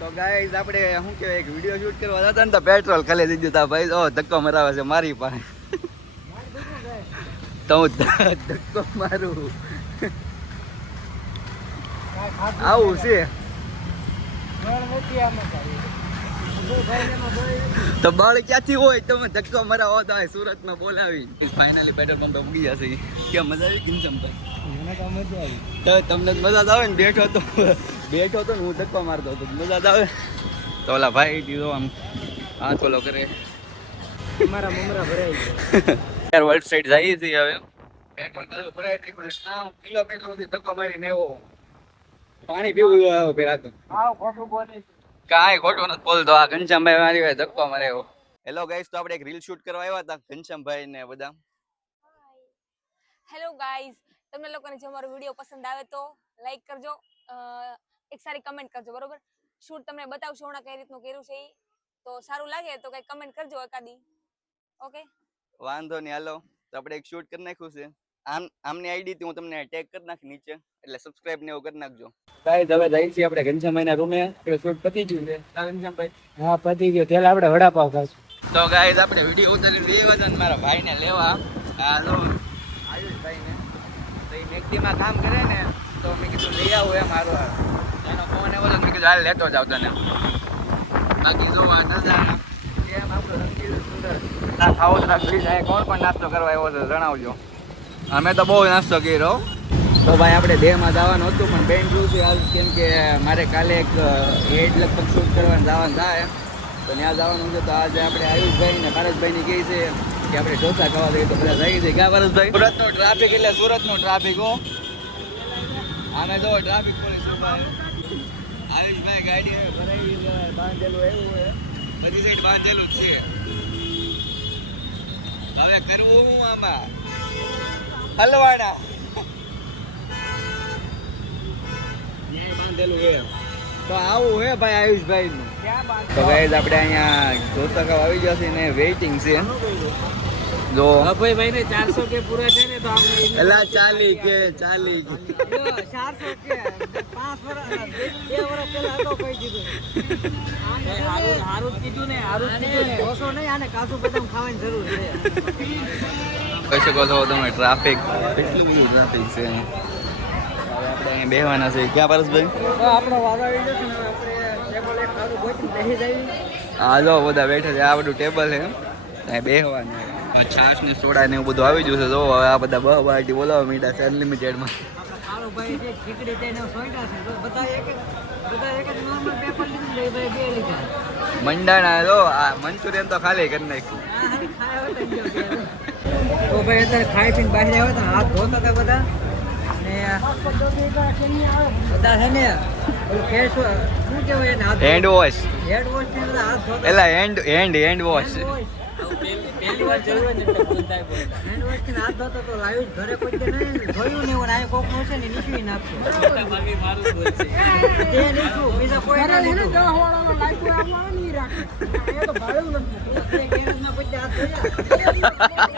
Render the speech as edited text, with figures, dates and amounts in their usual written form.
તો ગાઈઝ આપણે શું કહેવાય એક વિડીયો શૂટ કરવા જતા ને તો પેટ્રોલ ખાલી દીધું તા ભાઈ. ઓ ધક્કો મરાવે છે મારી પાસે. તો હું ધક્કો મારું. આવું છે તો બળ ક્યાંથી હોય તમે ધક્કો મરાવો તો સુરતમાં બોલાવી. ફાઇનલી પેટ્રોલ પંપ તો ઉગી જશે. કેમ મજા આવી ઘનશ્યામભાઈ? તો તમને મજા આવે ને બેઠો તો ને હું ધક્કો મારતો હતો મજા આવે. તો ઓલા ભાઈ દીધો આમ હાથ ઓલો કરે મારા મમરા ભરાઈ ગયા. વર્લ્ડ સાઈડ જઈએ છીએ હવે. પેટ્રોલ ભરાય કિલો પેટ્રોલ થી ધક્કો મારીને એવો પાણી પીવું આવ્યો પેલા તો. કાંઈ ખોટું નથી બોલતો. આ ઘનશ્યામભાઈ મારી ભાઈ ધક્કો મારે એવો. હેલો ગાઈસ, તો આપણે એક રીલ શૂટ કરવા આવ્યા હતા ઘનશ્યામભાઈ ને બધા. હેલો ગાઈઝ, તમને લોકોને જો મારો વિડીયો પસંદ આવે તો લાઈક કરજો, એક સારી કમેન્ટ કરજો. બરોબર, શૂટ તમને બતાવશું હમણાં કઈ રીતનું કર્યું છે. તો સારું લાગે તો કઈ કમેન્ટ કરજો એકાદી. ઓકે, વાંધો નહીં. હાલો, તો આપણે એક શૂટ કરી નાખ્યું છે. આમની આઈડી થી હું તમને ટેગ કરી નાખી નીચે, એટલે સબસ્ક્રાઇબ ને એવું કરી નાખજો. ગાઈસ, હવે જઈએ છીએ આપણે ઘનશ્યામભાઈ ના રૂમે. શૂટ પતી ગયું છે ઘનશ્યામભાઈ? હા, પતી ગયો. તેલ આપણે વડાપાવ ખાશું. તો ગાઈસ, આપણે વિડીયો ઉતારી લેવા હતા મારા ભાઈને લેવા. આ જો આયુષભાઈ ને તો એ મેકડીમાં કામ કરે ને, તો મેં કીધું લઈ આવું એમ મારો એનો ફોન એવો મેં કીધું હાલ લેતો જાવ તને. બાકી જો આ નજારા એમ આપણો રંગીલો સુંદર આ ખાવોતરા ગળી જાય. કોણ પણ નાસ્તો કરવા આવ્યો છે જણાવજો. અમે તો બહુ નાસ્તો કર્યો. તો ભાઈ આપણે દેહમાં જવાનું હતું પણ બેન જોયું છે હાલ, કેમ કે મારે કાલે એક એડ લગભગ શૂટ કરવાનું જવાનું થાય તો ત્યાં જવાનું છે. તો આજે આપણે આયુષભાઈ ને પારસભાઈની કહી છે કે આપણે ઢોસા ખાવા જઈએ તો બધા જઈએ છીએ. ક્યાં પારસભાઈ? સુરતનો ટ્રાફિક એટલે સુરતનો ટ્રાફિક હો. આમે જો ટ્રાફિક પોલીસ આયુષભાઈ ગાડી ભરાઈ બાંધેલું એવું હોય, બધી સાઈડ બાંધેલું જ છે. હવે કરવું હું આમાં હલવાડા બાંધેલું એ તો આવું હે ભાઈ આયુષભાઈ નું. તો ગાઈઝ આપણે અહીંયા ઢોસા ખાવા આવી જશે ને વેઇટિંગ છે. જો અભયભાઈ ને 400 કે પૂરા છે ને તો આપણે એલા 40 કે 40 400 કે 5 વર્ષ 2 વર્ષ પહેલા હતો કહી દીધું. હારું કીધું ને ઓછો નહીં. આને કાજુ બદામ ખાવાની જરૂર છે. કહી શકો છો તમે ટ્રાફિક કેટલું બધું ટ્રાફિક છે. હવે આપણે અહીંયા બેહવાના છે. ક્યાં પારસભાઈ? તો આપણો વારો આવી જશે ને આપણે ટેબલ એક સારું ગોઠવીને બેસી જઈએ. હા જો બધા બેઠા છે. આ બધું ટેબલ છે ત્યાં બેહવાનું. છાશ ને સોડા ને એવું બધું આવી ગયું છે. જો હવે આ બધા બહુ પાર્ટી બોલાવવા મીઠા છે અનલિમિટેડમાં. કાળુભાઈ જે ખીચડી થઈને સોઈટા છે તો બધા એક નોર્મલ પેપર લીધું ને ભાઈ બે લીધા. મંડાણા જો આ મંચુરિયન તો ખાલી કરી નાખ્યું. તો ભાઈ અત્યારે ખાઈ પીને બહાર આવ્યા હતા, હાથ ધોતા હતા બધા ને બધા છે ને ઓલું ફેસ શું કહેવાય એને હાથ હેન્ડ વોશ હેડ વોશ થી બધા હાથ ધોતા. એલા હેન્ડ વોશ પહેલી વાર જોયું ને હેન્ડ વોશ થી હાથ ધોતા તો લાવ્યું જ ઘરે કોઈ નહીં જોયું ને એવું આ કોક નો છે ને નીચવી નાખશું. મારું બોલ છે તે નીચું બીજા કોઈ ના નીચું દહવાળાનો લાગ્યો આમાં નહીં રાખે. એ તો ભાળ્યું નથી. એ કેરના પછી હાથ ધોયા